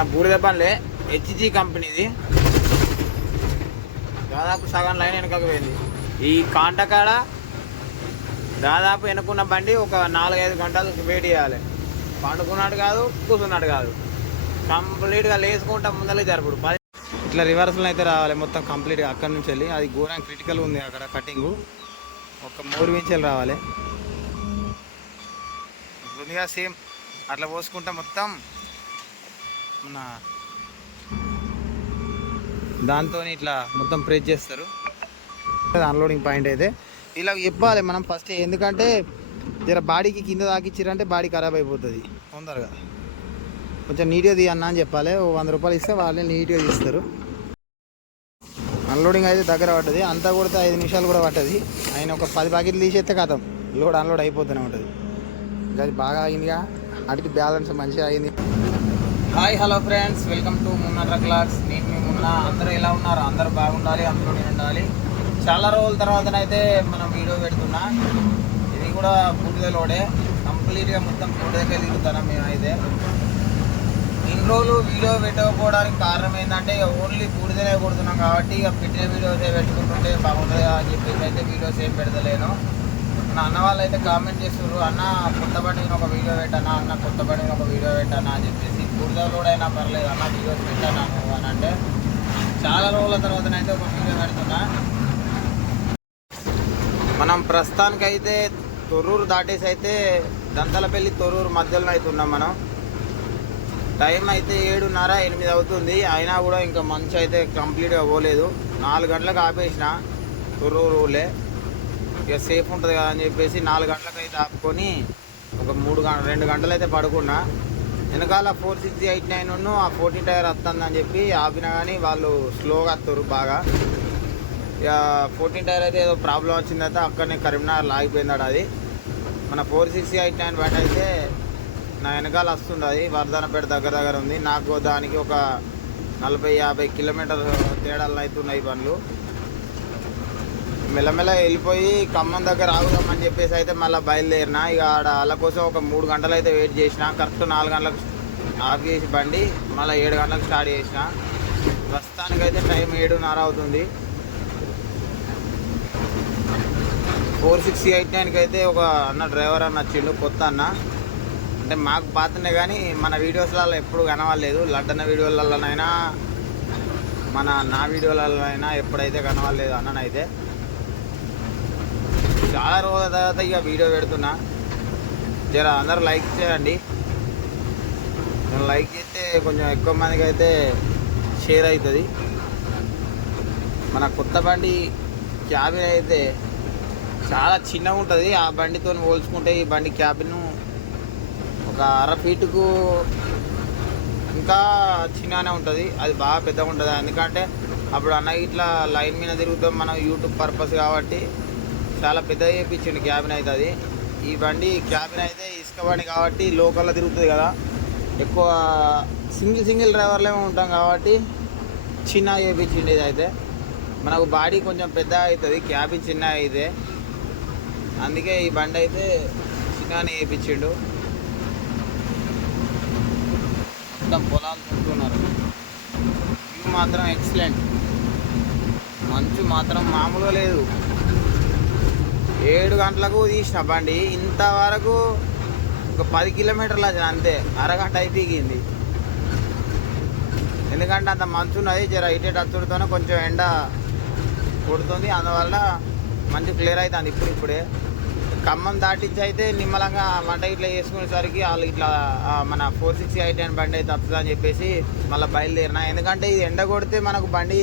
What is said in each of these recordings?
మన బూడిద పనిలే హెచ్జి కంపెనీది. దాదాపు సగం లైన్ వెనకకు పోయింది. ఈ కాంటకాడ దాదాపు వెనుకున్న బండి ఒక నాలుగైదు గంటలు వెయిట్ చేయాలి. పండుకున్నాడు కాదు కూర్చున్నాడు కాదు. కంప్లీట్గా లేసుకుంటా ముందలే జరుపుడు. ఇట్లా రివర్సల్ అయితే రావాలి. మొత్తం కంప్లీట్గా అక్కడి నుంచి వెళ్ళి అది ఘోరం క్రిటికల్ ఉంది అక్కడ కటింగ్ ఒక మూడు వించెలు రావాలి. ముందుగా సేమ్ అట్లా పోసుకుంటా మొత్తం మన దాంతో ఇట్లా మొత్తం ప్రెస్ చేస్తారు. అన్లోడింగ్ పాయింట్ అయితే. ఇలా చెప్పాలి మనం ఫస్ట్ ఎందుకంటే జర బాడీకి కింద తాకిచ్చిరంటే బాడీ ఖరాబ్ అయిపోతుంది. తొందరగా. కొంచెం నీట్గా తీయన్నా అని చెప్పాలి. ఓ వంద రూపాయలు ఇస్తే వాళ్ళే నీట్గా తీస్తారు. అన్లోడింగ్ అయితే దగ్గర పడ్డది. అంతా కొడితే ఐదు నిమిషాలు కూడా పట్టది ఆయన ఒక పది ప్యాకెట్లు తీసేస్తే కథం లోడ్ అన్లోడ్ అయిపోతూనే ఉంటుంది. అది బాగా అయిందిగా. అటుకి బ్యాలెన్స్ మంచిగా అయింది. Hi hello friends. Welcome to మున్నర క్లాక్స్. నేను మీ మున్న. అందరూ ఎలా ఉన్నారు? అందరూ బాగుండాలి అందులో నేను ఉండాలి. చాలా రోజుల తర్వాతనైతే మనం వీడియో పెడుతున్నా. ఇది కూడా బూడిద లోడే. కంప్లీట్గా మొత్తం బూడిదకే తిరుగుతున్నాం మేము అయితే ఇన్ని రోజులు వీడియో పెట్టకపోవడానికి కారణం ఏంటంటే ఇక ఓన్లీ బూడిదనే కొడుతున్నాం కాబట్టి ఇక పెట్టిన వీడియోస్ పెట్టుకుంటుంటే బాగుంటుంది అని చెప్పేసి అయితే వీడియోస్ ఏం పెడతలేను. నా అన్న వాళ్ళు అయితే కామెంట్ చేస్తున్నారు అన్న కొత్త పడిన ఒక వీడియో పెట్టానా అన్న కొత్త పడిన ఒక వీడియో పెట్టానా అని చెప్పి బూడిదలో అయినా పర్లేదు అన్న వీడియోస్ పెట్టాను అని అంటే చాలా రోజుల తర్వాతనైతే ఒక వీడియో పెడుతున్నా. మనం ప్రస్తుతానికైతే తొర్రూరు దాటేసి అయితే దంతలపల్లి తొర్రూరు మధ్యలో అయితే ఉన్నాం మనం. టైం అయితే ఏడున్నర ఎనిమిది అవుతుంది అయినా కూడా ఇంకా మంచి అయితే కంప్లీట్గా పోలేదు. నాలుగు గంటలకు ఆపేసిన తొర్రూరులే ఇక సేఫ్ ఉంటుంది కదా అని చెప్పేసి నాలుగు గంటలకు అయితే ఆపుకొని ఒక మూడు గంట రెండు గంటలు అయితే పడుకున్నా. వెనకాల ఫోర్ సిక్స్ ఎయిట్ నైన్ ఉన్ను ఆ ఫోర్టీన్ టైర్ వస్తుందని చెప్పి ఆపినా కానీ వాళ్ళు స్లోగా వస్తారు బాగా. ఇక ఫోర్టీన్ టైర్ అయితే ఏదో ప్రాబ్లం వచ్చిందైతే అక్కడనే కరీంనగర్ లాగిపోయిందాడు అది. మన four six eight nine but అయితే నా వెనకాల వస్తుంది అది వర్ధనపేట దగ్గర దగ్గర ఉంది. నాకు దానికి ఒక నలభై యాభై కిలోమీటర్ తేడాలు అవుతున్నాయి బండ్లు. మెల్లమెల్ల వెళ్ళిపోయి ఖమ్మం దగ్గర ఆగుదామని చెప్పేసి అయితే మళ్ళీ బయలుదేరిన. ఇక ఆడ వాళ్ళ కోసం ఒక మూడు గంటలు అయితే వెయిట్ చేసిన. కరెక్ట్ నాలుగు గంటలకు ఆఫ్ చేసి బండి మళ్ళీ ఏడు గంటలకు స్టార్ట్ చేసిన. ప్రస్తుతానికైతే టైం ఏడున్నర అవుతుంది. ఫోర్ సిక్స్ ఎయిట్ నైన్కి అయితే ఒక అన్న డ్రైవర్ అన్న వచ్చిండు కొత్త అన్న. అంటే మాకు పాతనే కానీ మన వీడియోస్లలో ఎప్పుడు కనవాలేదు లడ్డన్న వీడియోలలోనైనా మన నా వీడియోలలో అయినా ఎప్పుడైతే కనవాలేదు అన్ననైతే. చాలా రోజుల తర్వాత ఇక వీడియో పెడుతున్నా. జర అందరూ లైక్ చేయండి. నేను లైక్ చేస్తే కొంచెం ఎక్కువ మందికి అయితే షేర్ అవుతుంది మన కొత్త బండి క్యాబిన్ అయితే చాలా చిన్నగా ఉంటుంది. ఆ బండితో పోల్చుకుంటే ఈ బండి క్యాబిన్ ఒక అర ఫీటుకు ఇంకా చిన్నగానే ఉంటుంది. అది బాగా పెద్దగా ఉంటుంది. ఎందుకంటే అప్పుడు అన్న ఇట్లా లైన్ మీద తిరుగుతాం మనం యూట్యూబ్ పర్పస్ కాబట్టి చాలా పెద్దగా చేయించండి క్యాబిన్ అయితే అది. ఈ బండి క్యాబిన్ అయితే ఇసుక బండి కాబట్టి లోకల్లో తిరుగుతుంది కదా. ఎక్కువ సింగిల్ సింగిల్ డ్రైవర్లేమో ఉంటాం కాబట్టి చిన్న చేయించిండి ఇది అయితే మనకు బాడీ కొంచెం పెద్ద అవుతుంది క్యాబిన్ చిన్న అయితే. అందుకే ఈ బండి అయితే చిన్నగానే చేయించిండు. మొత్తం పొలాలు తింటున్నారు వ్యూ మాత్రం ఎక్సలెంట్. మంచు మాత్రం మామూలుగా లేదు. ఏడు గంటలకు తీసిన బండి. ఇంతవరకు ఒక పది కిలోమీటర్లు వచ్చిన అంతే. అరగంట అయిపోయింది ఎందుకంటే అంత మంచు ఉన్నది జర ఇటే టచ్తోనే కొంచెం ఎండ కొడుతుంది. అందువల్ల మంచి క్లియర్ అవుతుంది ఇప్పుడు ఇప్పుడే. ఖమ్మం దాటించి అయితే నిమ్మలంగా మంట ఇట్లా చేసుకునేసరికి వాళ్ళు ఇట్లా మన ఫోర్ సిక్స్ ఎయిట్ నైన్ బండి అయితే వస్తుంది అని చెప్పేసి మళ్ళీ బయలుదేరిన. ఎందుకంటే ఇది ఎండ కొడితే మనకు బండి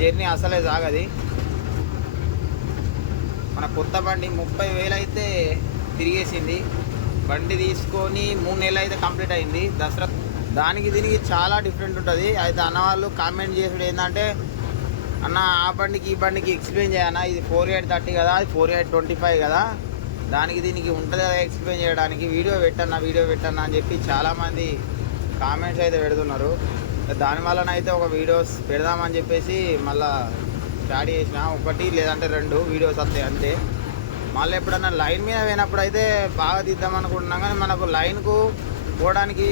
జర్నీ అసలే సాగది. మన కొత్త బండి ముప్పై వేలు అయితే తిరిగేసింది. బండి తీసుకొని మూడు నెలలు అయితే కంప్లీట్ అయింది. దసరా దానికి దీనికి చాలా డిఫరెంట్ ఉంటుంది. అయితే అన్న వాళ్ళు కామెంట్ చేసుడు ఏంటంటే అన్న ఆ బండికి ఈ బండికి ఎక్స్ప్లెయిన్ చేయనా ఇది ఫోర్ ఎయిట్ థర్టీ కదా అది ఫోర్ ఎయిట్ ట్వంటీ ఫైవ్ కదా. దానికి దీనికి ఉంటుంది కదా ఎక్స్ప్లెయిన్ చేయడానికి. వీడియో పెట్టన్నా వీడియో పెట్టన్నా అని చెప్పి చాలామంది కామెంట్స్ అయితే పెడుతున్నారు. దాని వలన ఒక వీడియోస్ పెడదామని చెప్పేసి మళ్ళీ స్టార్ట్ చేసిన ఒకటి లేదంటే రెండు వీడియోస్ వస్తాయి అంతే. మళ్ళీ ఎప్పుడన్నా లైన్ మీద పోయినప్పుడు అయితే బాగా తీద్దాం అనుకుంటున్నాం కానీ మనకు లైన్కు పోవడానికి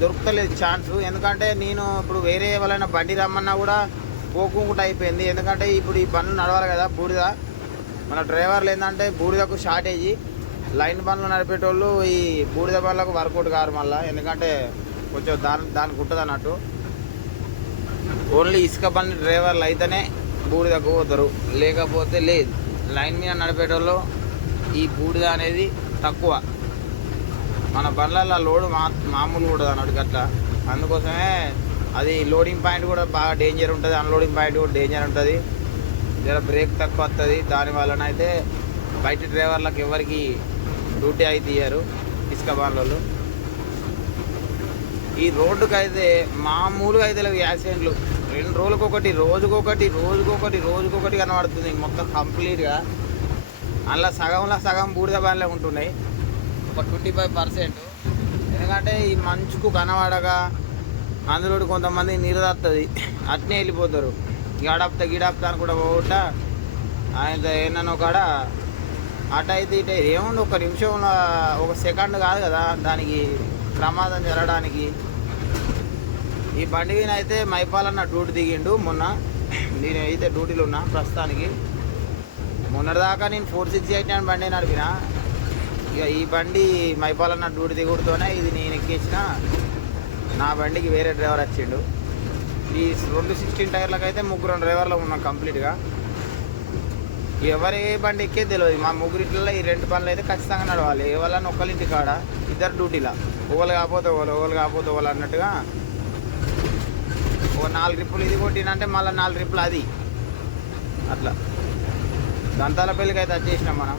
దొరుకుతలేదు ఛాన్స్. ఎందుకంటే నేను ఇప్పుడు వేరే వాళ్ళైనా బండి రమ్మన్నా కూడా పోకుండా అయిపోయింది. ఎందుకంటే ఇప్పుడు ఈ బండ్లు నడవాలి కదా బూడిద. మన డ్రైవర్లు ఏంటంటే బూడిదకు షార్టేజ్. లైన్ బండ్లు నడిపేటోళ్ళు ఈ బూడిద బండ్లకు వర్కౌట్ కారు మళ్ళీ. ఎందుకంటే కొంచెం దాని దానికి ఉంటుంది అన్నట్టు ఓన్లీ ఇసుక బండి డ్రైవర్లు అయితేనే బూడిదకు పోతారు. లేకపోతే లేదు. లైన్ మీద నడిపేటోళ్ళు ఈ బూడిద అనేది తక్కువ. మన బండ్లలో లోడ్ మా మామూలు కూడా అన్నట్టు అట్లా అందుకోసమే అది లోడింగ్ పాయింట్ కూడా బాగా డేంజర్ ఉంటుంది. అన్లోడింగ్ పాయింట్ కూడా డేంజర్ ఉంటుంది. జర బ్రేక్ తక్కువ వస్తుంది దాని వలన అయితే బయట డ్రైవర్లకు ఎవరికి డ్యూటీ అయితే ఇయ్యారు ఇసుక బండ్లలో ఈ రోడ్డుకి అయితే మామూలుగా అయితే లేవు యాక్సిడెంట్లు. రెండు రోజులకొకటి రోజుకొకటి రోజుకొకటి రోజుకొకటి కనబడుతుంది మొత్తం కంప్లీట్గా. అందులో సగంలో సగం బూడిద బాగానే ఉంటున్నాయి. ఒక ట్వంటీ ఫైవ్ పర్సెంట్. ఎందుకంటే ఈ మంచుకు కనబడగా అందులో కొంతమంది నీరుదత్తది అట్నే వెళ్ళిపోతారు. గడప్తా గిడాప్తా అని కూడా పోకుండా ఆయన ఏమన్నా కాడ అటు అయితే ఇటు ఏముంది ఒక నిమిషంలో ఒక సెకండ్ కాదు కదా దానికి ప్రమాదం జరగడానికి ఈ బండి అయితే మైపాలన్న డ్యూటీ దిగిండు మొన్న. నేను అయితే డ్యూటీలో ఉన్నా ప్రస్తుతానికి. మొన్నటిదాకా నేను ఫోర్ సిక్స్ ఎయిట్ నైన్ బండి నడిపిన. ఇక ఈ బండి మైపాలన్న డ్యూటీ దిగుడుతోనే ఇది నేను ఎక్కించిన నా బండికి వేరే డ్రైవర్ వచ్చిండు. ఈ రెండు సిక్స్టీన్ టైర్లకైతే అయితే ముగ్గురు డ్రైవర్లు ఉన్నాం కంప్లీట్గా. ఎవరు ఏ బండి ఎక్కే తెలియదు మా ముగ్గురిట్లలో ఈ రెండు బండ్లు అయితే ఖచ్చితంగా నడవాలి. ఎవరన్నా ఒకళ్ళింటి కాడ ఇద్దరు డ్యూటీలా. ఒకళ్ళు కాకపోతే ఓళ్ళు ఒకళ్ళు కాకపోతే ఒకళ్ళు అన్నట్టుగా ఓ నాలుగు ట్రిప్పులు ఇది కొట్టినంటే మళ్ళీ నాలుగు ట్రిప్పులు అది. అట్లా. దంతాల పెళ్ళికి అయితే వచ్చేసినాం మనం.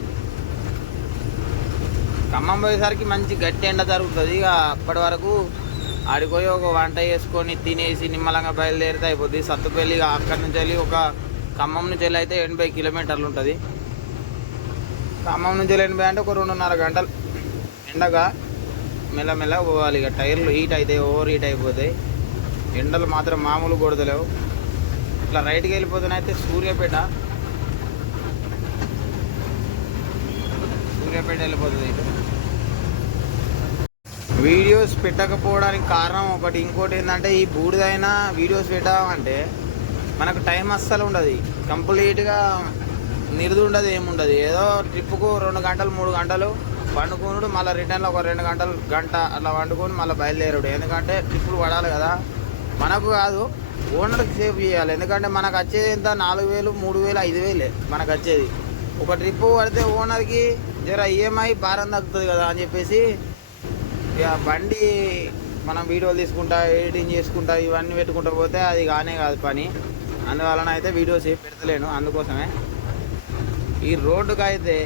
ఖమ్మం పోయేసరికి మంచి గట్టి ఎండ జరుగుతుంది. ఇక అప్పటి వరకు ఆడిపోయి ఒక వంట చేసుకొని తినేసి నిమ్మలంగా బయలుదేరితే అయిపోద్ది. సత్తుపల్లి ఇక అక్కడి నుంచి వెళ్ళి ఒక ఖమ్మం నుంచి వెళ్ళి అయితే ఎనభై కిలోమీటర్లు ఉంటుంది. ఖమ్మం నుంచి వెళ్ళి ఎనభై అంటే ఒక రెండున్నర గంటలు ఎండగా మెల్లమెల్ల పోవాలి ఇక. టైర్లు హీట్ అవుతాయి ఓవర్ హీట్ అయిపోతాయి. ఎండలు మాత్రం మామూలు కొడతలేవు. ఇట్లా రైట్కి వెళ్ళిపోతేనైతే సూర్యాపేట సూర్యాపేట వెళ్ళిపోతుంది ఇటు. వీడియోస్ పెట్టకపోవడానికి కారణం ఒకటి ఇంకోటి ఏంటంటే ఈ బూడిదైనా వీడియోస్ పెట్టామంటే మనకు టైం అస్సలు ఉండదు. కంప్లీట్గా నిరుదు ఉండదు ఏముండదు. ఏదో ట్రిప్పుకు రెండు గంటలు మూడు గంటలు పండుకునుడు మళ్ళీ రిటర్న్లో ఒక రెండు గంటలు గంట అలా వండుకొని మళ్ళీ బయలుదేరుడు. ఎందుకంటే ట్రిప్పులు పడాలి కదా. మనకు కాదు ఓనర్కి సేవ్ చేయాలి. ఎందుకంటే మనకు వచ్చేది ఎంత? నాలుగు వేలు మూడు వేలు ఐదు వేలే మనకు వచ్చేది. ఒక ట్రిప్ పడితే ఓనర్కి జర ఈఎంఐ భారం తగ్గుతుంది కదా అని చెప్పేసి ఇక బండి మనం వీడియోలు తీసుకుంటా ఎడిటింగ్ చేసుకుంటా ఇవన్నీ పెట్టుకుంటా పోతే అది కానే కాదు పని. అందువలన అయితే వీడియోస్ ఏం పెడతలేను అందుకోసమే. ఈ రోడ్డుకి అయితే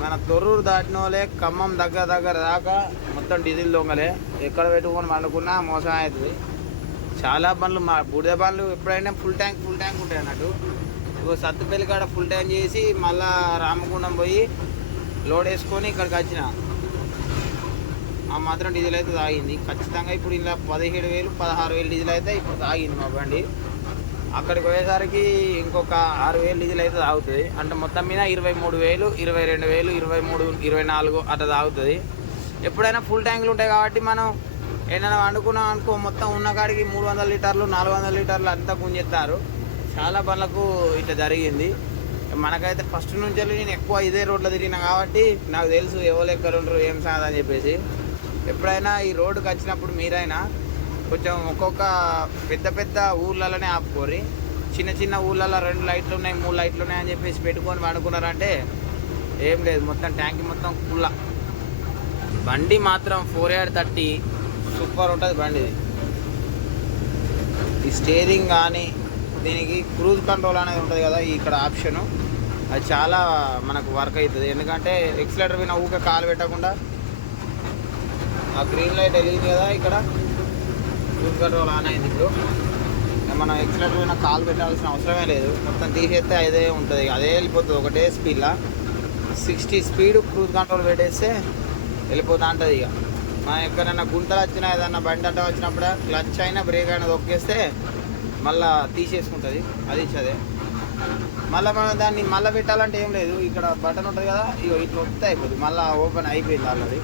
మన తొర్రూరు దాటిన వాళ్ళే ఖమ్మం దగ్గర దగ్గర దాకా మొత్తం డీజిల్ దొంగలే. ఎక్కడ పెట్టుకొని పండుకున్నా మోసం అవుతుంది. చాలా బండ్లు మా బుడిద బండ్లు ఎప్పుడైనా ఫుల్ ట్యాంక్ ఫుల్ ట్యాంక్ ఉంటాయి అన్నట్టు. ఇప్పుడు సత్తుపల్లి కాడ ఫుల్ ట్యాంక్ చేసి మళ్ళా రామగుండం పోయి లోడ్ వేసుకొని ఇక్కడికి వచ్చిన. ఆ మాత్రం డీజిల్ అయితే తాగింది. ఖచ్చితంగా ఇప్పుడు ఇలా పదిహేడు వేలు పదహారు వేలు డీజిల్ అయితే ఇప్పుడు తాగింది మా బండి. అక్కడికి పోయేసరికి ఇంకొక ఆరు వేలు డీజిల్ అయితే తాగుతుంది. అంటే మొత్తం మీద ఇరవై మూడు వేలు ఇరవై రెండు వేలు ఇరవై మూడు ఇరవై నాలుగు అట్లా తాగుతుంది. ఎప్పుడైనా ఫుల్ ట్యాంకులు ఉంటాయి కాబట్టి మనం ఏదైనా వండుకున్నాం అనుకో మొత్తం ఉన్న కాడికి మూడు వందల లీటర్లు నాలుగు వందల లీటర్లు అంతా గుంజెత్తారు చాలా పనులకు ఇట్లా జరిగింది. మనకైతే ఫస్ట్ నుంచి వెళ్ళి నేను ఎక్కువ ఇదే రోడ్లో తిరిగినా కాబట్టి నాకు తెలుసు ఎవరు ఎక్కడ ఉంటారు ఏం సాదని చెప్పేసి. ఎప్పుడైనా ఈ రోడ్డుకి వచ్చినప్పుడు మీరైనా కొంచెం ఒక్కొక్క పెద్ద పెద్ద ఊళ్ళలోనే ఆపుకోరి చిన్న చిన్న ఊళ్ళలో రెండు లైట్లు ఉన్నాయి మూడు లైట్లు ఉన్నాయి అని చెప్పేసి పెట్టుకొని పడుకున్నారంటే ఏం లేదు. మొత్తం ట్యాంక్ మొత్తం కుళ్ళ. బండి మాత్రం ఫోర్ ఎయిట్ థర్టీ సూపర్ ఉంటుంది బండి. ఈ స్టేరింగ్ కానీ దీనికి క్రూజ్ కంట్రోల్ అనేది ఉంటుంది కదా ఇక్కడ ఆప్షను. అది చాలా మనకు వర్క్ అవుతుంది. ఎందుకంటే ఎక్సలేటర్ మీద ఊక కాలు పెట్టకుండా ఆ గ్రీన్ లైట్ వెలిగింది కదా ఇక్కడ. క్రూజ్ కంట్రోల్ ఆన్ అయింది ఇప్పుడు. ఇక మనం ఎక్సలేటర్ మీద కాల్ పెట్టాల్సిన అవసరమే లేదు. మొత్తం తీసేస్తే అదే ఉంటుంది. అదే వెళ్ళిపోతుంది. ఒకటే స్పీడ్లో సిక్స్టీ స్పీడ్ క్రూజ్ కంట్రోల్ పెట్టేస్తే వెళ్ళిపోతా ఉంటుంది ఇక. మనం ఎక్కడైనా గుంతలు వచ్చినా ఏదన్నా బండి అడ్డం వచ్చినప్పుడు క్లచ్ అయినా బ్రేక్ అయినా తొక్కేస్తే మళ్ళా తీసేసుకుంటుంది. అది ఇచ్చదే. మళ్ళీ మనం దాన్ని మళ్ళీ పెట్టాలంటే ఏం లేదు. ఇక్కడ బటన్ ఉంటుంది కదా ఇగో ఇట్లా వస్తే అయిపోతుంది మళ్ళీ ఓపెన్ అయిపోయింది ఆల్రెడీ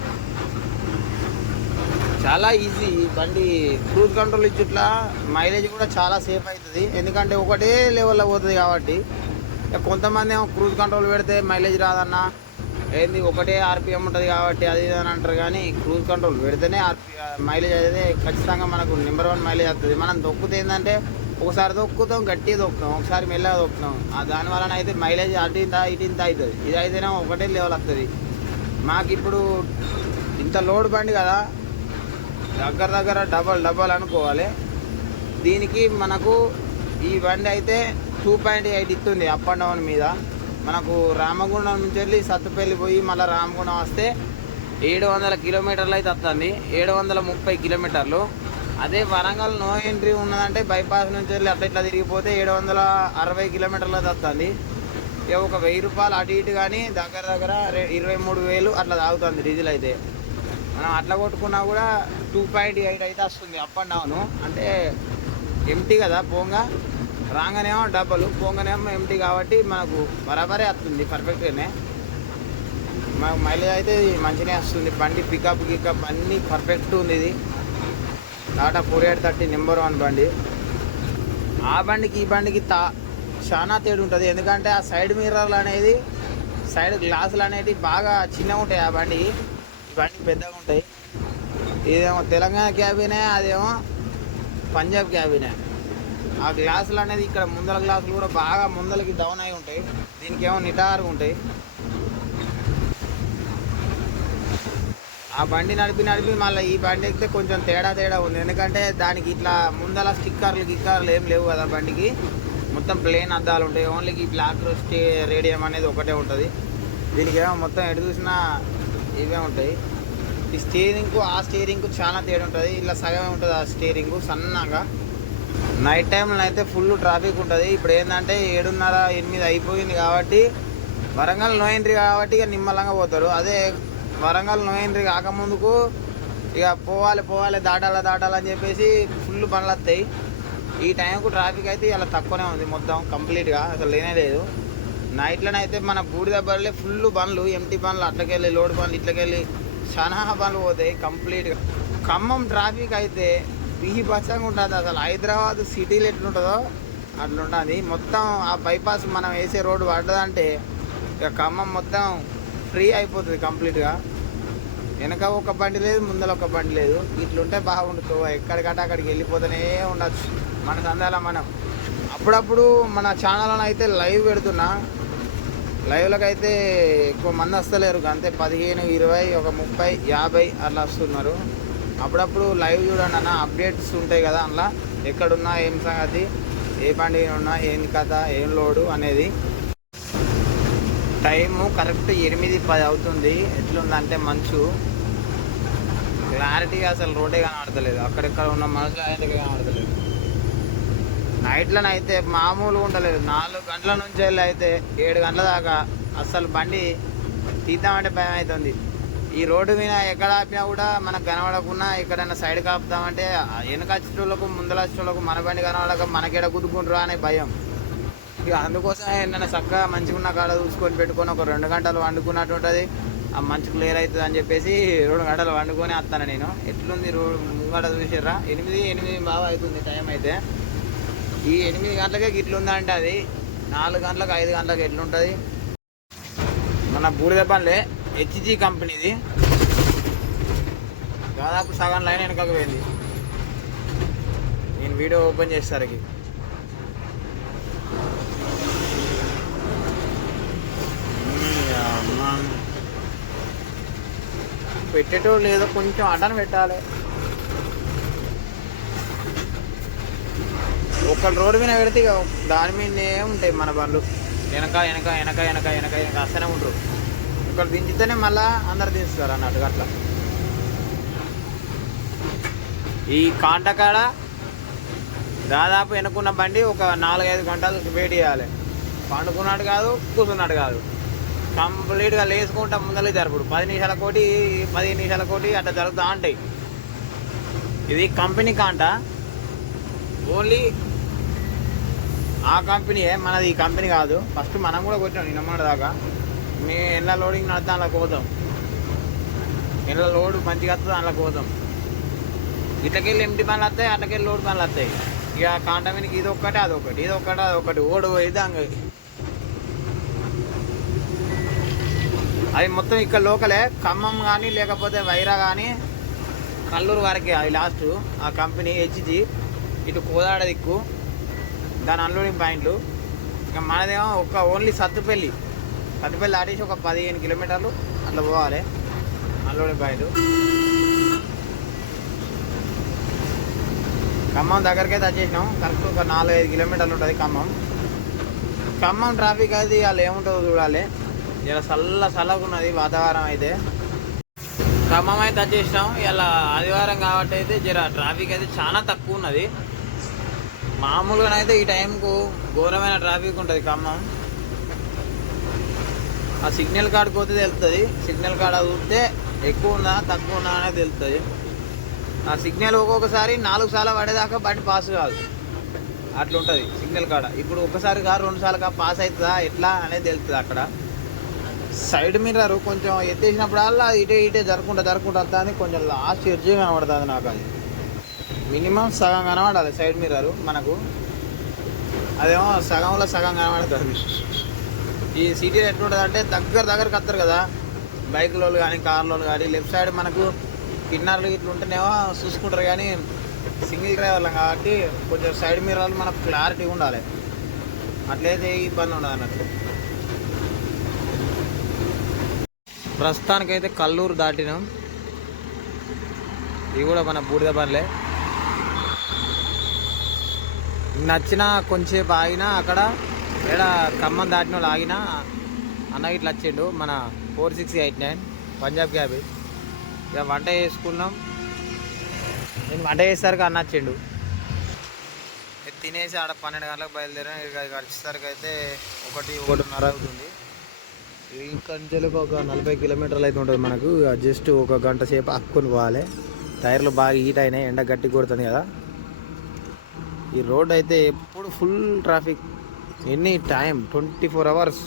చాలా ఈజీ బండి క్రూజ్ కంట్రోల్ ఇచ్చిట్లా మైలేజ్ కూడా చాలా సేఫ్ అవుతుంది ఎందుకంటే ఒకటే లెవెల్లో పోతుంది కాబట్టి. కొంతమంది ఏమో క్రూజ్ కంట్రోల్ పెడితే మైలేజ్ రాదన్నా ఏంది ఒకటే ఆర్పిఎం ఉంటుంది కాబట్టి అది ఇది అని అంటారు కానీ క్రూజ్ కంట్రోల్ పెడితేనే ఆర్పి మైలేజ్ అయితే ఖచ్చితంగా మనకు నెంబర్ వన్ మైలేజ్ వస్తుంది. మనం దొక్కుతే ఏంటంటే ఒకసారి దొక్కుతాం గట్టిగా దొక్కుతాం ఒకసారి మెల్లగా దొక్కుతాం ఆ అయితే మైలేజ్ అటు ఇంత ఇటు ఇంత అవుతుంది ఇది అయితేనే ఒకటే లెవెల్ వస్తుంది. మాకు ఇప్పుడు ఇంత లోడ్ బండి కదా దగ్గర దగ్గర డబల్ డబల్ అనుకోవాలి. దీనికి మనకు ఈ బండి అయితే టూ పాయింట్ ఎయిట్ ఇస్తుంది అప్ అండ్ డౌన్ మీద. మనకు రామగుండం నుంచి వెళ్ళి సత్తుపల్లి పోయి మళ్ళీ రామగుండం వస్తే ఏడు వందల కిలోమీటర్లు అయితే వస్తుంది. ఏడు వందల ముప్పై కిలోమీటర్లు. అదే వరంగల్ నో ఎంట్రీ ఉన్నదంటే బైపాస్ నుంచి వెళ్ళి అట్లా ఇట్లా తిరిగిపోతే ఏడు వందల అరవై కిలోమీటర్లు అయితే వస్తుంది. ఇక ఒక వెయ్యి రూపాయలు అటు ఇటు కానీ దగ్గర దగ్గర ఇరవై మూడు వేలు అట్లా తాగుతుంది డీజిల్ అయితే. మనం అట్లా కొట్టుకున్నా కూడా టూ పాయింట్ ఎయిట్ అయితే వస్తుంది అప్ అండ్ డౌన్. అంటే ఎంటీ కదా పోంగా. రాగానేమో డబ్బలు పోంగానేమో ఎంటీ కాబట్టి మనకు బరాబరే వస్తుంది పర్ఫెక్ట్గానే మాకు మైలేజ్ అయితే మంచిగానే వస్తుంది బండి పికప్ గికప్ అన్నీ పర్ఫెక్ట్ ఉంది ఇది. Tata four eight thirty number one బండి. ఆ బండికి ఈ బండికి తా చాలా తేడా ఉంటుంది. ఎందుకంటే ఆ సైడ్ మిర్రర్లు అనేది సైడ్ గ్లాసులు అనేవి బాగా చిన్నగా ఉంటాయి ఆ బండి ఈ బండి పెద్దగా ఉంటాయి. ఇదేమో తెలంగాణ క్యాబినే అదేమో పంజాబ్ క్యాబినే. ఆ గ్లాసులు అనేది ఇక్కడ ముందల గ్లాసులు కూడా బాగా ముందలకి డౌన్ అయి ఉంటాయి. దీనికి ఏమో నిటారుగా ఉంటాయి. ఆ బండి నడిపి నడిపి మళ్ళీ ఈ బండి ఎక్కితే కొంచెం తేడా తేడా ఉంది. ఎందుకంటే దానికి ఇట్లా ముందల స్టిక్కర్లు గిక్కర్లు ఏం లేవు కదా బండికి. మొత్తం ప్లేన్ అద్దాలు ఉంటాయి. ఓన్లీ ఈ బ్లాక్ స్టే రేడియం అనేది ఒకటే ఉంటుంది. దీనికి ఏమో మొత్తం ఎటు చూసినా ఇవే ఉంటాయి. ఈ స్టీరింగ్కు ఆ స్టీరింగ్కు చాలా తేడా ఉంటుంది. ఇలా సగమే ఉంటుంది ఆ స్టీరింగ్ సన్నగా. నైట్ టైంలో అయితే ఫుల్ ట్రాఫిక్ ఉంటుంది. ఇప్పుడు ఏంటంటే ఏడున్నర ఎనిమిది అయిపోయింది కాబట్టి వరంగల్ నో ఎంట్రీ కాబట్టి ఇక నిమ్మలంగా పోతారు. అదే వరంగల్ నో ఎంట్రీ కాకముందుకు ఇక పోవాలి పోవాలి దాటాలా దాటాలని చెప్పేసి ఫుల్ బండ్లు వస్తాయి. ఈ టైంకు ట్రాఫిక్ అయితే ఇలా తక్కువనే ఉంది మొత్తం కంప్లీట్గా అసలు లేనే లేదు. నైట్లోనైతే మన బూడిద బండ్లే ఫుల్ బండ్లు ఎంటీ బండ్లు అట్లకెళ్ళి లోడ్ బండ్లు ఇట్లకెళ్ళి చాలా పోతాయి కంప్లీట్గా. ఖమ్మం ట్రాఫిక్ అయితే బిహి బచ్చంగా ఉంటుంది. అసలు హైదరాబాద్ సిటీలో ఎట్లుంటుందో అట్లుంటుంది. మొత్తం ఆ బైపాస్ మనం వేసే రోడ్డు పడ్డదంటే ఇక ఖమ్మం మొత్తం ఫ్రీ అయిపోతుంది కంప్లీట్గా. వెనక ఒక బండి లేదు ముందర ఒక బండి లేదు. ఇట్లుంటే బాగుంటుంది ఎక్కడికంటే అక్కడికి వెళ్ళిపోతూనే ఉండొచ్చు. మన సందాల మనం. అప్పుడప్పుడు మన ఛానల్ అయితే లైవ్ పెడుతున్నా. లైవ్లకు అయితే ఎక్కువ మంది వస్తలేరు. అంతే పదిహేను ఇరవై ఒక ముప్పై యాభై అట్లా వస్తున్నారు. అప్పుడప్పుడు లైవ్ చూడండి అన్న అప్డేట్స్ ఉంటాయి కదా అందులో. ఎక్కడున్నా ఏం సంగతి ఏ పండుగ ఉన్నా ఏం కథ ఏం లోడు అనేది. టైము కరెక్ట్ ఎనిమిది పది అవుతుంది. ఎట్లుందంటే మంచు. క్లారిటీగా అసలు రోడ్డే కనబడతలేదు. అక్కడెక్కడ ఉన్న మనుషులు ఆయనకి కనబడతలేదు. నైట్లోనైతే మామూలుగా ఉండలేదు. నాలుగు గంటల నుంచి వెళ్ళి అయితే ఏడు గంటల దాకా అస్సలు బండి తీద్దామంటే భయం అవుతుంది ఈ రోడ్డు మీద ఎక్కడ ఆపినా కూడా మనకు కనబడకుండా ఎక్కడైనా సైడ్ కాపుతామంటే వెనక వచ్చేటోళ్ళకు ముందర వచ్చేటోళ్ళకు మన బండి కనబడక మనకెడ గుద్దుకుంటారు అనే భయం. ఇక అందుకోసం ఏంటంటే చక్కగా మంచిగా ఉన్న కాడ చూసుకొని పెట్టుకొని ఒక రెండు గంటలు వండుకున్నట్టు ఉంటుంది ఆ మంచి క్లియర్ అవుతుంది అని చెప్పేసి రెండు గంటలు వండుకొని వస్తాను నేను. ఎట్లుంది రోడ్ ముంగట చూసిర్రా? ఎనిమిది ఎనిమిది బాగా అవుతుంది టైం అయితే. ఈ ఎనిమిది గంటలకే ఇట్లుందంటే అది. నాలుగు గంటలకు ఐదు గంటలకు ఎట్లుంటుంది? మన బూడిద పనులే హెచ్జి కంపెనీది. దాదాపు సగం లైన్ వెనకకు పోయింది. నేను వీడియో ఓపెన్ చేసేసరికి. పెట్టేటో పెట్టేటోడు లేదో కొంచెం అటన్ పెట్టాలి. ఒక్క రోడ్డు మీద పెడితే ఇక దాని మీదనే ఉంటాయి మన బండ్లు. వెనక వెనక వెనక వెనక వెనక వెనక వస్తూనే ఉంటారు ఇక్కడ దించితేనే మళ్ళా అందరు దించుతారు అన్నట్టు అట్లా. ఈ కాంటకాడ దాదాపు వెనుకున్న బండి ఒక నాలుగైదు గంటలు వెయిట్ చేయాలి. పండుకున్నాడు కాదు కూర్చున్నాడు కాదు. కంప్లీట్గా లేసుకుంటా ముందలే జరుపుడు. పది నిమిషాల కోటి పది నిమిషాల కోటి అట్లా జరుగుతూ ఉంటాయి. ఇది కంపెనీ కాంట. ఓన్లీ ఆ కంపెనీయే మనది ఈ కంపెనీ కాదు. ఫస్ట్ మనం కూడా కొట్టాం నిన్న దాకా. మేము ఎన్న లోడింగ్ నడితే అలా పోతాం. ఎన్న లోడ్ మంచిగా వస్తుంది అలా పోతాం. ఇట్లకెళ్ళి ఎంటి పనులు వస్తాయి అట్లకెళ్ళి లోడ్ పనులు వస్తాయి. ఇక కాంటమినికి ఇది ఒక్కటి అదొకటి ఇది ఒక్కటి అదొకటి ఓడు ఇదాంగ అవి మొత్తం ఇక్కడ లోకలే. ఖమ్మం కానీ లేకపోతే వైరా కానీ కల్లూరు వరకే అవి లాస్ట్ ఆ కంపెనీ హెచ్జి ఇటు కోదాడ దిక్కు. దాని అన్లోడింగ్ పాయింట్లు ఇక మనదేమో ఒక ఓన్లీ సత్తుపల్లి. సత్తుపల్లి దాటేసి ఒక పదిహేను కిలోమీటర్లు అట్లా పోవాలి. అన్లోడింగ్ పాయింట్ ఖమ్మం దగ్గరకైతే వచ్చేసినాం. కరెక్ట్ ఒక నాలుగైదు కిలోమీటర్లు ఉంటుంది ఖమ్మం. ఖమ్మం ట్రాఫిక్ అది వాళ్ళు ఏముంటుందో చూడాలి. ఇలా చల్ల చల్లగా ఉన్నది వాతావరణం అయితే. ఖమ్మం అయితే వచ్చేసినాం. ఇలా ఆదివారం కాబట్టి అయితే జర ట్రాఫిక్ అయితే చాలా తక్కువ ఉన్నది. మామూలుగా అయితే ఈ టైంకు ఘోరమైన ట్రాఫిక్ ఉంటుంది ఖమ్మం. ఆ సిగ్నల్ కార్డ్ పోతే తెలుస్తుంది సిగ్నల్ కార్డ్ అది చూస్తే ఎక్కువ ఉందా తక్కువ ఉందా అనేది తెలుస్తుంది ఆ సిగ్నల్ ఒక్కొక్కసారి నాలుగు సార్లు పడేదాకా బండి పాస్ కాదు. అట్లా ఉంటుంది సిగ్నల్ కాడ. ఇప్పుడు ఒకసారి కాదు రెండు సార్లుగా పాస్ అవుతుందా ఎట్లా అనేది తెలుస్తుంది అక్కడ. సైడ్ మిర్రర్ కొంచెం ఎత్తేసినప్పుడల్లా ఇటే ఇటే జరుపుకుంటా జరుపుకుంటా అని కొంచెం లాస్ట్ ఎడ్జ్ కనబడుతుంది నాకు అది మినిమం సగం కనబడాలి సైడ్ మిర్రర్ మనకు. అదేమో సగంలో సగం కనబడుతుంది. ఈ సిటీ ఎట్లుంటుంది అంటే దగ్గర దగ్గరకు వస్తారు కదా. బైక్లో కానీ కార్లో కానీ లెఫ్ట్ సైడ్ మనకు కిన్నర్లు ఇట్లా ఉంటేనేమో చూసుకుంటారు కానీ సింగిల్ డ్రైవర్లు కాబట్టి కొంచెం సైడ్ మిర్రర్లు మనకు క్లారిటీ ఉండాలి. అట్లయితే ఇబ్బంది ఉండదు అన్నట్టు. ప్రస్తుతానికైతే కల్లూరు దాటినాం. ఇది కూడా మన బూడిద పనులే నచ్చిన కొంచెంసేపు ఆగినా అక్కడ ఏడ ఖమ్మం దాటిన వాళ్ళు ఆగినా అన్న ఇట్లా వచ్చిండు. మన four six eight nine Punjab cab. ఇక వంట చేసుకున్నాం. నేను వంట చేసేసరికి అన్న వచ్చిండు. తినేసి ఆడ పన్నెండు గంటలకు బయలుదేరాం. ఇక ఇక వచ్చేసరికి అయితే ఒకటి ఒకటిన్నర అవుతుంది. ఇక్కడ నుంచి ఒక నలభై కిలోమీటర్లు అయితే ఉంటుంది మనకు. జస్ట్ ఒక గంట సేపు అక్కుని పోవాలి. టైర్లు బాగా హీట్ అయినాయి. ఎండ గట్టి కొడుతుంది కదా. ఈ రోడ్ అయితే ఎప్పుడు full traffic any time twenty four hours.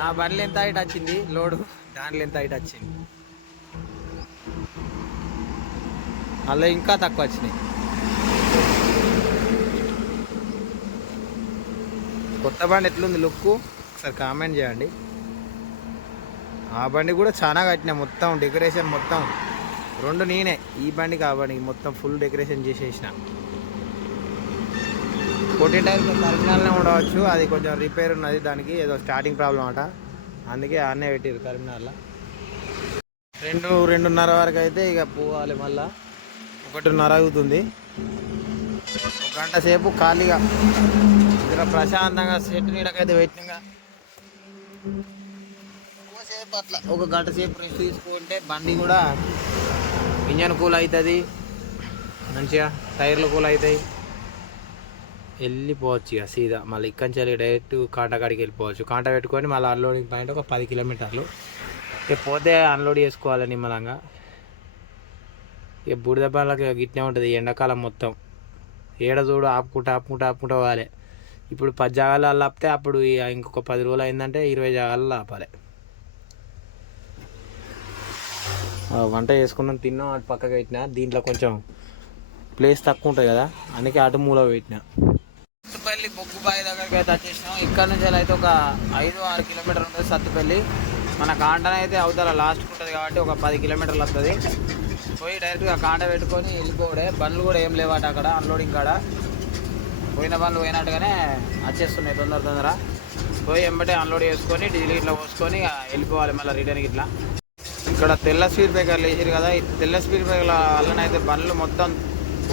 నా బండ్లు ఎంత హైట్ వచ్చింది? లోడు. దాంట్లో ఎంత హైట్ వచ్చింది? అలా ఇంకా తక్కువ వచ్చినాయి. కొత్త బండి ఎట్లుంది లుక్ ఒకసారి కామెంట్ చేయండి. ఆ బండి కూడా చాలా కట్టినా మొత్తం డెకరేషన్ మొత్తం. రెండు నేనే ఈ బండికి ఆ బండికి మొత్తం ఫుల్ డెకరేషన్ చేసేసిన. కొట్టి టైర్ టర్మినల్నే ఉండవచ్చు అది కొంచెం రిపేర్ ఉన్నది దానికి ఏదో స్టార్టింగ్ ప్రాబ్లం అట. అందుకే అన్నే పెట్టారు టర్మినల్లో రెండు రెండున్నర వరకు అయితే ఇక పోవాలి మళ్ళా. ఒకటిన్నర అవుతుంది. ఒక గంట సేపు ఖాళీగా. ఇక్కడ ప్రశాంతంగా సెట్ నీడకైతే పెట్టినగా సేపు అట్లా ఒక గంట సేపు రెస్ట్ తీసుకుంటే బండి కూడా ఇంజన్ కూల్ అవుతుంది మంచిగా టైర్లు కూల్ అవుతాయి వెళ్ళిపోవచ్చు ఇక సీదా. మళ్ళీ ఇక్కడి నుంచి వెళ్ళి డైరెక్ట్ కాంటా కాడికి వెళ్ళిపోవచ్చు. కాంటా పెట్టుకొని మళ్ళీ అన్లోడింగ్ పాయింట్ ఒక పది కిలోమీటర్లు. ఇక పోతే అన్లోడ్ చేసుకోవాలి నిమ్మలంగా. ఇక బూడిద పనులకు గిట్నే ఉంటుంది ఎండాకాలం మొత్తం. ఏడ చూడు ఆపుకుంటా ఆపుకుంటా ఆపుకుంటా పోవాలి. ఇప్పుడు పది జాగాలు అలా ఆపితే అప్పుడు ఇక ఇంకొక పది రోజులు అయిందంటే ఇరవై జాగాలు ఆపాలి ఆ వంట చేసుకున్నాం తిన్నాం అటు పక్కకు పెట్టిన. దీంట్లో కొంచెం ప్లేస్ తక్కువ ఉంటుంది కదా అందుకే అటు మూల పెట్టిన. సత్తుపల్లి బొగ్గు బావి దగ్గరికి అయితే వచ్చేసినాం. ఇక్కడ నుంచి అయితే ఒక ఐదు ఆరు కిలోమీటర్ ఉంటుంది సత్తుపల్లి. మన కాంటన అయితే అవతల లాస్ట్ ఉంటుంది కాబట్టి ఒక పది కిలోమీటర్లు వస్తుంది. పోయి డైరెక్ట్గా కాంట పెట్టుకొని వెళ్ళిపోవడే. బండ్లు కూడా ఏం లేవాట అక్కడ అన్లోడింగ్ కాడ. పోయిన బండ్లు పోయినట్టుగానే వచ్చేస్తున్నాయి తొందర తొందర. పోయి వెంబటే అన్లోడ్ చేసుకొని డీజిల్ ఇట్లా పోసుకొని వెళ్ళిపోవాలి మళ్ళీ రిటర్న్ ఇట్లా. ఇక్కడ తెల్ల స్పీడ్ బ్రేకర్లు లేచారు కదా ఈ తెల్ల స్పీడ్ బ్రేకర్ల వల్లనైతే బండ్లు మొత్తం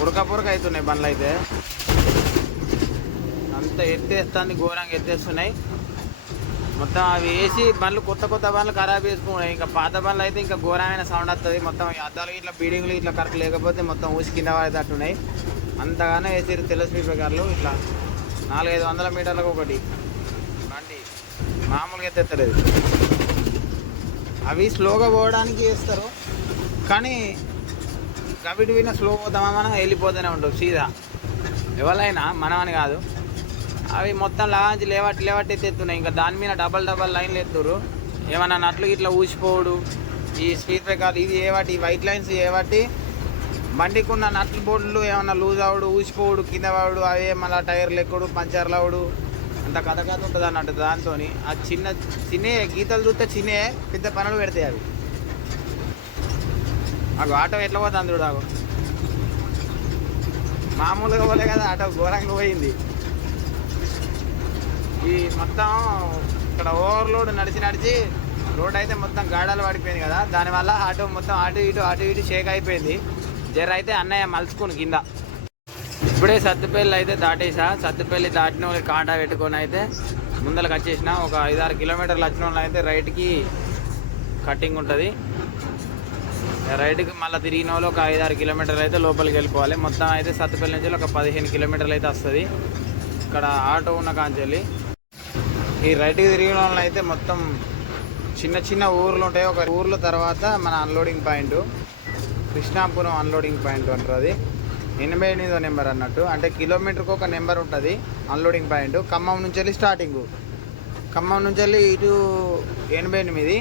ఉడక అవుతున్నాయి బండ్లు అయితే. అంత ఎత్తేస్తుంది ఘోరంగా ఎత్తేస్తున్నాయి. మొత్తం అవి వేసి బండ్లు కొత్త కొత్త బండ్లు ఖరాబ్ చేసుకున్నాయి. ఇంకా పాత బండ్లు అయితే ఇంకా ఘోరమైన సౌండ్ వస్తుంది మొత్తం అద్దాలు ఇట్లా బీడింగ్లు ఇట్లా కరెక్ట్ లేకపోతే మొత్తం ఊసి కింద పడేటట్టున్నాయి. అంతగానో వేసారు తెల్ల స్పీడ్ బ్రేకర్లు. ఇట్లా నాలుగైదు వందల మీటర్లకు ఒకటి. బండి మామూలుగా ఎత్తలేదు. అవి స్లోగా పోవడానికి చేస్తారు. కానీ గవిడి విన స్లో పోతామా? మనం వెళ్ళిపోతూనే ఉండవు సీదా. ఎవరైనా మనమని కాదు. అవి మొత్తం లాంచి లేవట్టి లేవట్టి ఎత్తున్నాయి ఇంకా దాని మీద డబల్ డబల్ లైన్లు ఎత్తురు ఏమన్నా నట్లు ఇట్లా ఊసిపోవుడు. ఈ స్పీడ్ బ్రేకర్ ఇవి ఏవాటి వైట్ లైన్స్ ఏవాటి బండికి ఉన్న నట్లు బోర్డులు ఏమన్నా లూజ్ అవడు ఊసిపోవుడు కింద పడు అవే మళ్ళీ టైర్లు ఎక్కుడు పంచర్లు అవడు అంత కథ కథ ఉంటుంది అన్నట్టు దాంతో ఆ చిన్న చిన్న గీతలు చూస్తే చిన్న పెద్ద పనులు పెడతాయి అవి. మాకు ఆటో ఎట్లా పోతుంది చూడు మామూలుగా పోలే కదా ఆటో ఘోరంగా పోయింది. ఈ మొత్తం ఇక్కడ ఓవర్లోడ్ నడిచి నడిచి రోడ్ అయితే మొత్తం గాడాలు పడిపోయింది కదా దానివల్ల ఆటో మొత్తం అటు ఇటు అటు ఇటు షేక్ అయిపోయింది. జర అయితే అన్నయ్య మలుచుకుని కింద. ఇప్పుడే సత్తుపల్లి అయితే దాటేసా. సత్తుపల్లి దాటిన వాళ్ళకి కాంటా పెట్టుకొని అయితే ముందరకు వచ్చేసిన. ఒక ఐదారు కిలోమీటర్లు వచ్చిన వాళ్ళు అయితే రైట్కి కట్టింగ్ ఉంటుంది. రైట్కి మళ్ళీ తిరిగిన వాళ్ళు ఒక ఐదారు కిలోమీటర్లు అయితే లోపలికి వెళ్ళిపోవాలి. మొత్తం అయితే సత్తుపల్లి నుంచి ఒక పదిహేను కిలోమీటర్లు అయితే వస్తుంది. ఇక్కడ ఆటో ఉన్న కాంచెల్లి. ఈ రైట్కి తిరిగిన వాళ్ళని అయితే మొత్తం చిన్న చిన్న ఊర్లు ఉంటాయి. ఒక ఊర్ల తర్వాత మన unloading point Krishnapuram unloading point అంటారు అది. ఎనభై ఎనిమిదో నెంబర్ అన్నట్టు. అంటే కిలోమీటర్కి ఒక నెంబర్ ఉంటుంది. అన్లోడింగ్ పాయింట్ ఖమ్మం నుంచి వెళ్ళి స్టార్టింగ్ ఖమ్మం నుంచి వెళ్ళి ఇటు ఎనభై ఎనిమిది.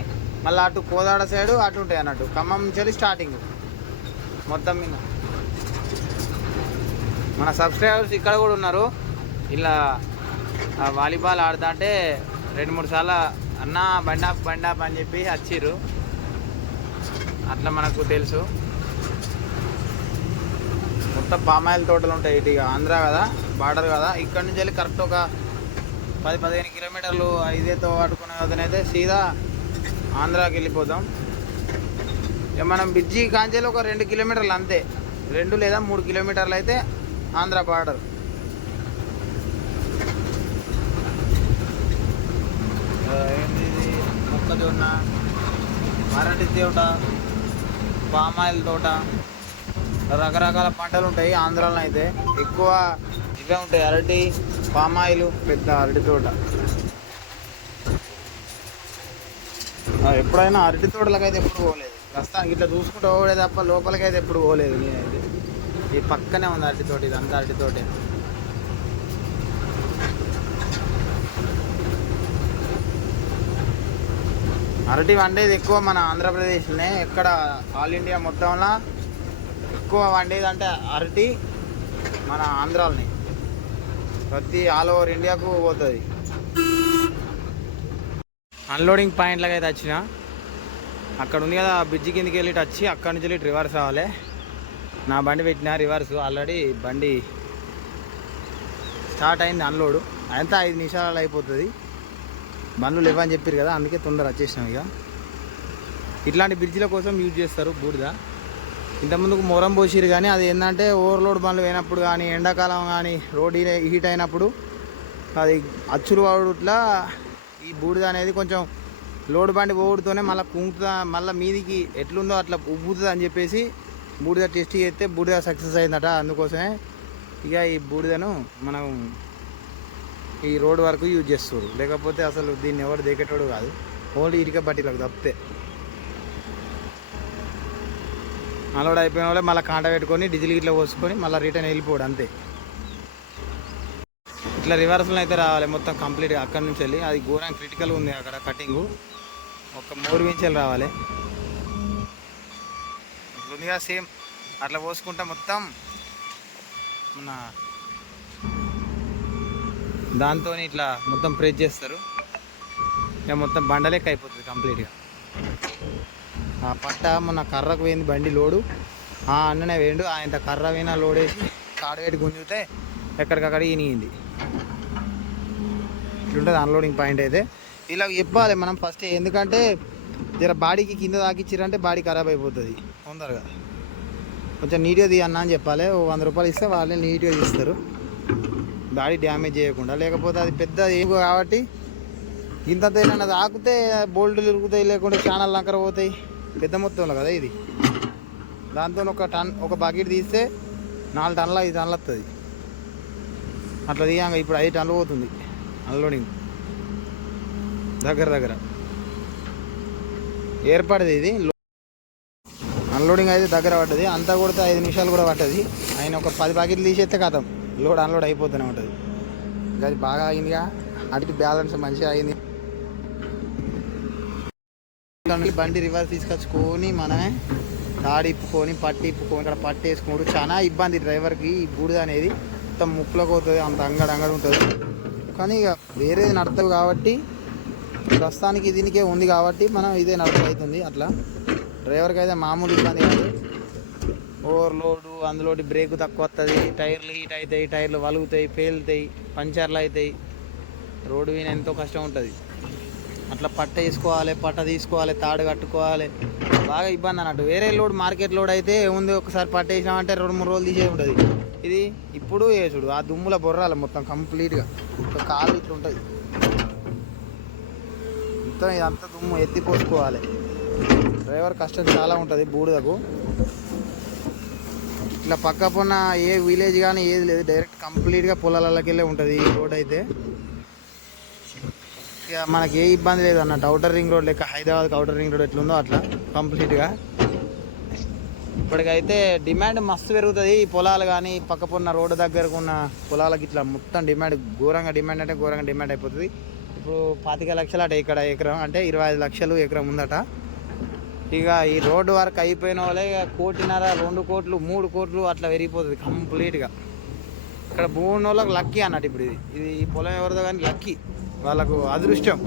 మళ్ళీ అటు కోదాడ సైడు అటు ఉంటాయి అన్నట్టు. ఖమ్మం నుంచి వెళ్ళి స్టార్టింగ్ మొత్తం మీద. మన సబ్స్క్రైబర్స్ ఇక్కడ కూడా ఉన్నారు. ఇలా వాలీబాల్ ఆడుతా అంటే రెండు మూడు సార్లు అన్న బండాప్ బండాప్ అని చెప్పి వచ్చిర్రు. అట్లా మనకు తెలుసు. మొత్తం పామాయిల్ తోటలు ఉంటాయి ఇటు ఇక ఆంధ్ర కదా బార్డర్ కదా. ఇక్కడ నుంచి వెళ్ళి కరెక్ట్ ఒక పది పదిహేను కిలోమీటర్లు ఐదేతో పట్టుకునే వద్దనైతే సీదా ఆంధ్రాకి వెళ్ళిపోతాం. ఇక మనం బిజ్జి కాంచేలు ఒక రెండు కిలోమీటర్లు అంతే. రెండు లేదా మూడు కిలోమీటర్లు అయితే ఆంధ్ర బార్డర్. ఏంటి మొక్కజొన్న అరటి తోట పామాయిల్ తోట. రకరకాల పంటలు ఉంటాయి ఆంధ్రాలో అయితే. ఎక్కువ ఇవే ఉంటాయి అరటి పామాయిల్ పెద్ద అరటి తోట. ఎప్పుడైనా అరటి తోటలకైతే ఎప్పుడు పోలేదు. ప్రస్తుతానికి ఇట్లా చూసుకుంటూ పోలే తప్ప లోపలికైతే ఎప్పుడు పోలేదు నేనైతే ఈ పక్కనే ఉంది అరటి తోట ఇదంతా అరటి తోటే. అరటి వండేది ఎక్కువ మన ఆంధ్రప్రదేశ్లోనే ఎక్కడ ఆల్ ఇండియా మొత్తంలో ఎక్కువ వండేది అంటే అరటి మన ఆంధ్రాలని. ప్రతి ఆల్ ఓవర్ ఇండియాకు పోతుంది. అన్లోడింగ్ పాయింట్లకి అయితే వచ్చిన. అక్కడ ఉంది కదా బ్రిడ్జి కిందకి వెళ్ళి ఇటు వచ్చి అక్కడి నుంచి వెళ్ళి రివర్స్ రావాలి. నా బండి పెట్టిన రివర్స్ ఆల్రెడీ బండి స్టార్ట్ అయింది అన్లోడు. అంతా ఐదు నిమిషాలు అయిపోతుంది. బండ్లు లేవని చెప్పారు కదా అందుకే తొందర వచ్చేసినాం ఇక. ఇట్లాంటి బ్రిడ్జిల కోసం యూజ్ చేస్తారు బూడిద. ఇంతకుముందుకు మొరం పోసిరు కానీ అది ఏంటంటే ఓవర్లోడ్ బండ్లు పోయినప్పుడు కానీ ఎండాకాలం కానీ రోడ్ హీట్ అయినప్పుడు అది అచ్చులు వాడుట్లా ఈ బూడిద అనేది కొంచెం లోడ్ బండి పోగుడుతోనే మళ్ళీ కుంకుతా మళ్ళీ మీదికి ఎట్లుందో అట్లా ఉబ్బుతుంది అని చెప్పేసి బూడిద టెస్ట్ చేస్తే బూడిద సక్సెస్ అయిందట. అందుకోసమే ఇక ఈ బూడిదను మనం ఈ రోడ్ వరకు యూజ్ చేస్తారు లేకపోతే అసలు దీన్ని ఎవరు దిగేటోడు కాదు. ఓన్లీ ఇటుక బట్టీలకు తప్పితే. అన్లోడ్ అయిపోయిన వాళ్ళే మళ్ళీ కాంట పెట్టుకొని డీజిల్ గిట్లా పోసుకొని మళ్ళీ రిటర్న్ వెళ్ళిపోడు అంతే. ఇట్లా రివర్స్లో అయితే రావాలి మొత్తం కంప్లీట్గా అక్కడి నుంచి వెళ్ళి. అది ఘోరం క్రిటికల్ ఉంది అక్కడ కటింగ్ ఒక మూడు వించెలు రావాలి. ఉందిగా సేమ్ అట్లా పోసుకుంటే మొత్తం మన దాంతో ఇట్లా మొత్తం ప్రెస్ చేస్తారు. ఇక మొత్తం బండలేక అయిపోతుంది కంప్లీట్గా పట్ట మొన్న కర్రకు పోయింది బండి లోడు. ఆ అన్ననే వేయండు. ఆయన కర్ర పోయినా లోడ్ వేసి కాడవేటి గుంజితే ఎక్కడికక్కడ ఈనిగింది ఇట్లుంటుంది అన్లోడింగ్ పాయింట్ అయితే. ఇలా చెప్పాలి మనం ఫస్ట్ ఎందుకంటే జర బాడీకి కింద తాకిచ్చిరంటే బాడీ ఖరాబ్ అయిపోతుంది. తొందరగా. కొంచెం నీట్గా తీయన్నా అని చెప్పాలి. ఓ వంద రూపాయలు ఇస్తే వాళ్ళే నీట్గా తీస్తారు. బాడీ డ్యామేజ్ చేయకుండా. లేకపోతే అది పెద్ద ఏం కాబట్టి ఇంత ఏదైనా తాకితే బోల్డ్లు ఇరుగుతాయి లేకుంటే ఛానల్ లంకర పోతాయి. పెద్ద మొత్తంలో కదా ఇది. దాంతో ఒక టన్ ఒక బకెట్ తీస్తే నాలుగు టన్నుల ఐదు టన్నులు వస్తుంది అట్లా తీయంగా ఇప్పుడు ఐదు టన్నులు పోతుంది అన్లోడింగ్. దగ్గర దగ్గర. ఏర్పడది ఇది. అన్లోడింగ్ అయితే దగ్గర పడ్డది. అంతా కొడితే ఐదు నిమిషాలు కూడా పట్టది ఆయన ఒక పది ప్యాకెట్లు తీసేస్తే కథం లోడ్ అన్లోడ్ అయిపోతూనే ఉంటుంది. ఇంకా అది బాగా అయిందిగా అటు బ్యాలెన్స్ మంచిగా అయింది బండి రివర్స్ తీసుకొచ్చుకొని మనమే తాడి ఇప్పుకొని పట్టి ఇప్పుకొని ఇక్కడ పట్టి వేసుకోవడం చాలా ఇబ్బంది డ్రైవర్కి ఈ బూడిద అనేది. మొత్తం ముక్కులోకి పోతుంది అంత అంగడ అంగడి ఉంటుంది. కానీ ఇక వేరేది నడతవు కాబట్టి ప్రస్తుతానికి దీనికే ఉంది కాబట్టి మనం ఇదే నడత అవుతుంది అట్లా. డ్రైవర్కి అయితే మామూలు ఇబ్బంది కాదు. ఓవర్లోడ్ అందులోటి బ్రేక్ తక్కువ వస్తుంది టైర్లు హీట్ అవుతాయి టైర్లు వలుగుతాయి పేలుతాయి పంచర్లు అవుతాయి. రోడ్డు మీద ఎంతో కష్టం ఉంటుంది. అట్లా పట్ట వేసుకోవాలి పట్ట తీసుకోవాలి తాడు కట్టుకోవాలి. బాగా ఇబ్బంది అన్నట్టు. వేరే లోడ్ మార్కెట్ లోడ్ అయితే ఏముంది? ఒకసారి పట్ట వేసినామంటే రెండు మూడు రోజులు తీసే ఉంటుంది. ఇది ఇప్పుడు వేసుడు ఆ దుమ్ముల బొర్రాలి మొత్తం కంప్లీట్గా ఒక కాలు ఇట్లా ఉంటుంది. మొత్తం ఇదంతా దుమ్ము ఎత్తిపోసుకోవాలి డ్రైవర్ కష్టం చాలా ఉంటుంది బూడిదకు. ఇట్లా పక్క పొన్న ఏ విలేజ్ కానీ ఏది లేదు. డైరెక్ట్ కంప్లీట్గా పొలాలకి వెళ్ళే ఉంటుంది ఈ రోడ్ అయితే. మనకి ఏ ఇబ్బంది లేదు అన్నట్టు. అవుటర్ రింగ్ రోడ్ లెక్క హైదరాబాద్ అవుటర్ రింగ్ రోడ్ ఎట్లుందో అట్లా కంప్లీట్గా ఇప్పటికైతే డిమాండ్ మస్తు పెరుగుతుంది. ఈ పొలాలు కానీ పక్క పొన్న రోడ్డు దగ్గరకు ఉన్న పొలాలకి ఇట్లా మొత్తం డిమాండ్ ఘోరంగా డిమాండ్ అంటే ఘోరంగా డిమాండ్ అయిపోతుంది. ఇప్పుడు పాతిక లక్షలు అట ఇక్కడ ఎకరం అంటే ఇరవై ఐదు లక్షలు ఎకరం ఉందట. ఇక ఈ రోడ్డు వరకు అయిపోయిన వాళ్ళే ఇక కోటిన్నర రెండు కోట్లు మూడు కోట్లు అట్లా పెరిగిపోతుంది కంప్లీట్గా ఇక్కడ భూమి వాళ్ళకి లక్కీ అన్నట్టు ఇప్పుడు ఇది. ఇది ఈ పొలం ఎవరిదో కానీ లక్కీ వాళ్ళకు అదృష్టం.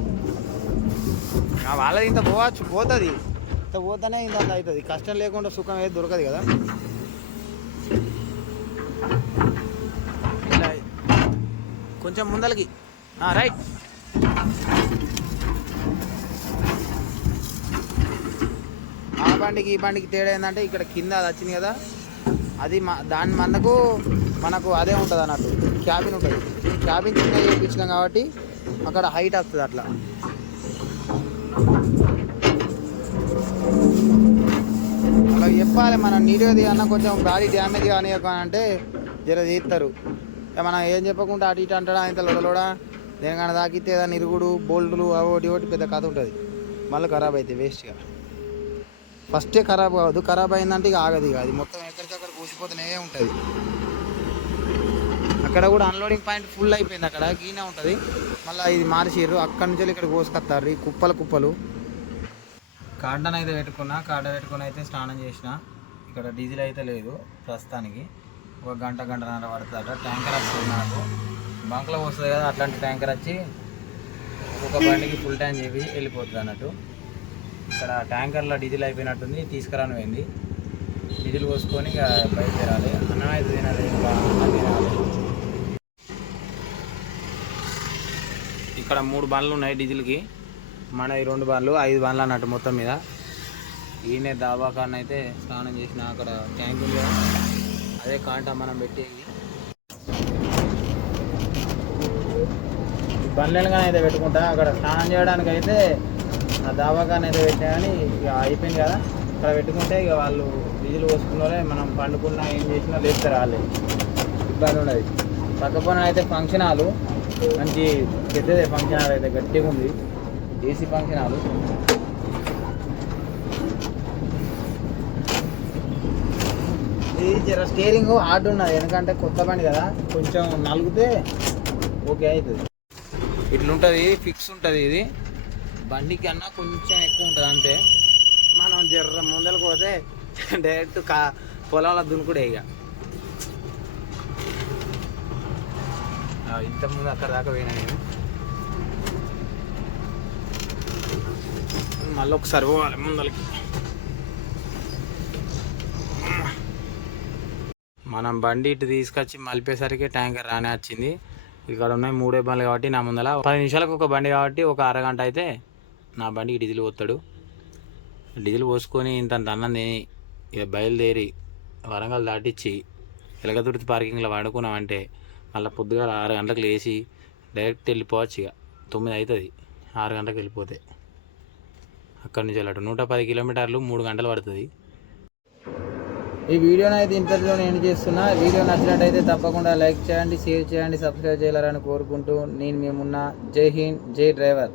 వాళ్ళది ఇంత పోవచ్చు పోతుంది. ఇంత పోతేనే ఇంత అవుతుంది కష్టం లేకుండా సుఖం ఏది దొరకదు కదా. ఇలా కొంచెం ముందలకి. రైట్. ఆ బండికి ఈ బండికి తేడా ఏంటంటే ఇక్కడ కింద అది వచ్చింది కదా. అది మా దాని మనకు మనకు అదే ఉంటుంది అన్నట్టు క్యాబిన్ ఉంటుంది. క్యాబిన్ చిన్న చేయించినాం కాబట్టి అక్కడ హైట్ వస్తుంది అట్లా. అలా చెప్పాలి మనం నీట్గా అన్న కొంచెం బాడీ డ్యామేజ్ కానీ అంటే జర తీస్తారు మనం ఏం చెప్పకుండా అటు ఇటు అంటాడా ఇంత లొడలోడా దేనికన్నా తాకితే ఏదైనా ఇరుగుడు బోల్డ్లు అవి ఒకటి ఒకటి పెద్ద కథ ఉంటుంది. మళ్ళీ ఖరాబ్ అవుతాయి వేస్ట్గా ఫస్టే ఖరాబ్ కావద్దు ఖరాబ్ అయిందంటే ఇక ఆగదు ఇక. అది మొత్తం ఎక్కడికక్కడ కూసిపోతూనే ఉంటుంది. ఇక్కడ కూడా అన్లోడింగ్ పాయింట్ ఫుల్ అయిపోయింది అక్కడ. గీనే ఉంటుంది. మళ్ళీ ఇది మార్చిర్రు. అక్కడి నుంచి ఇక్కడ కోసుకొస్తారు ఈ కుప్పలు కుప్పలు. కార్డన్ అయితే పెట్టుకున్నా కాడ పెట్టుకుని అయితే స్నానం చేసిన. ఇక్కడ డీజిల్ అయితే లేదు ప్రస్తుతానికి. ఒక గంట గంటన్నర పడుతుందట. ట్యాంకర్ వస్తుంది నాకు బంక్లో వస్తుంది కదా అట్లాంటి ట్యాంకర్ వచ్చి ఒక బండికి ఫుల్ ట్యాంక్ చేసి వెళ్ళిపోతుంది అన్నట్టు. ఇక్కడ ట్యాంకర్లో డీజిల్ అయిపోయినట్టుంది. తీసుకురాను పోయింది. డీజిల్ పోసుకొని ఇక బయలుదేరాలి. అన్నం అయితే తినాలి ఇంకా అన్నం తినాలి ఇక్కడ మూడు బండ్లు ఉన్నాయి డీజిల్కి. మన ఈ రెండు బండ్లు ఐదు బండ్లు అన్నట్టు మొత్తం మీద. ఈయనే దాబాకాన్ని అయితే స్నానం చేసిన అక్కడ ట్యాంక్ ఉంది అదే కాంటా మనం పెట్టేది. బండ్లను అయితే పెట్టుకుంటా. అక్కడ స్నానం చేయడానికి అయితే ఆ దాబాకాన్ని అయితే పెట్టినా కానీ ఇక అయిపోయింది కదా. ఇక్కడ పెట్టుకుంటే ఇక వాళ్ళు డీజిల్ పోసుకున్నారే మనం పండుకున్నా ఏం చేసినా లేపుతారు వాళ్ళే. ఇబ్బంది ఉండదు. పక్కపోయిన అయితే ఫంక్షన్ హాలు. మంచి పెద్దదే ఫంక్షన్ హాల్ అయితే గట్టిగా ఉంది. AC function hall. ఇది జర స్టీరింగ్ హార్డ్ ఉన్నది. ఎందుకంటే కొత్త బండి కదా. కొంచెం నలిగితే ఓకే అవుతుంది. ఇట్లుంటుంది ఫిక్స్ ఉంటుంది ఇది. బండికి అన్నా కొంచెం ఎక్కువ ఉంటుంది అంతే. మనం జర్ర ముందరకు పోతే డైరెక్ట్ కా పొలంలో దునుకుడే ఇక. ఇంతకుముందు అక్కడ దాకా పోయినా నేను. మళ్ళీ ఒకసారి పోవాలి ముందలకి. మనం బండి ఇటు తీసుకొచ్చి మలిపేసరికి ట్యాంకర్ రానే వచ్చింది. ఇక్కడ ఉన్నాయి మూడే బండ్లు కాబట్టి నా ముందర పది నిమిషాలకు ఒక బండి కాబట్టి ఒక అరగంట అయితే నా బండికి డీజిల్ పోతాడు. డీజిల్ పోసుకొని ఇంత అన్నం తిని ఇక బయలుదేరి వరంగల్ దాటిచ్చి ఎలగదుర్తి పార్కింగ్లో వాడుకున్నామంటే మళ్ళీ పొద్దుగా ఆరు గంటలకు లేచి డైరెక్ట్ వెళ్ళిపోవచ్చు ఇక. తొమ్మిది అవుతుంది. ఆరు గంటలకు వెళ్ళిపోతే. అక్కడి నుంచి వెళ్ళటం నూట పది కిలోమీటర్లు మూడు గంటలు పడుతుంది. ఈ వీడియోని అయితే ఇంతటిలో నేను చేస్తున్నా. వీడియో నచ్చినట్టయితే తప్పకుండా లైక్ చేయండి షేర్ చేయండి సబ్స్క్రైబ్ చేయాలని కోరుకుంటూ నేను మేమున్న. జై హింద్ జై డ్రైవర్.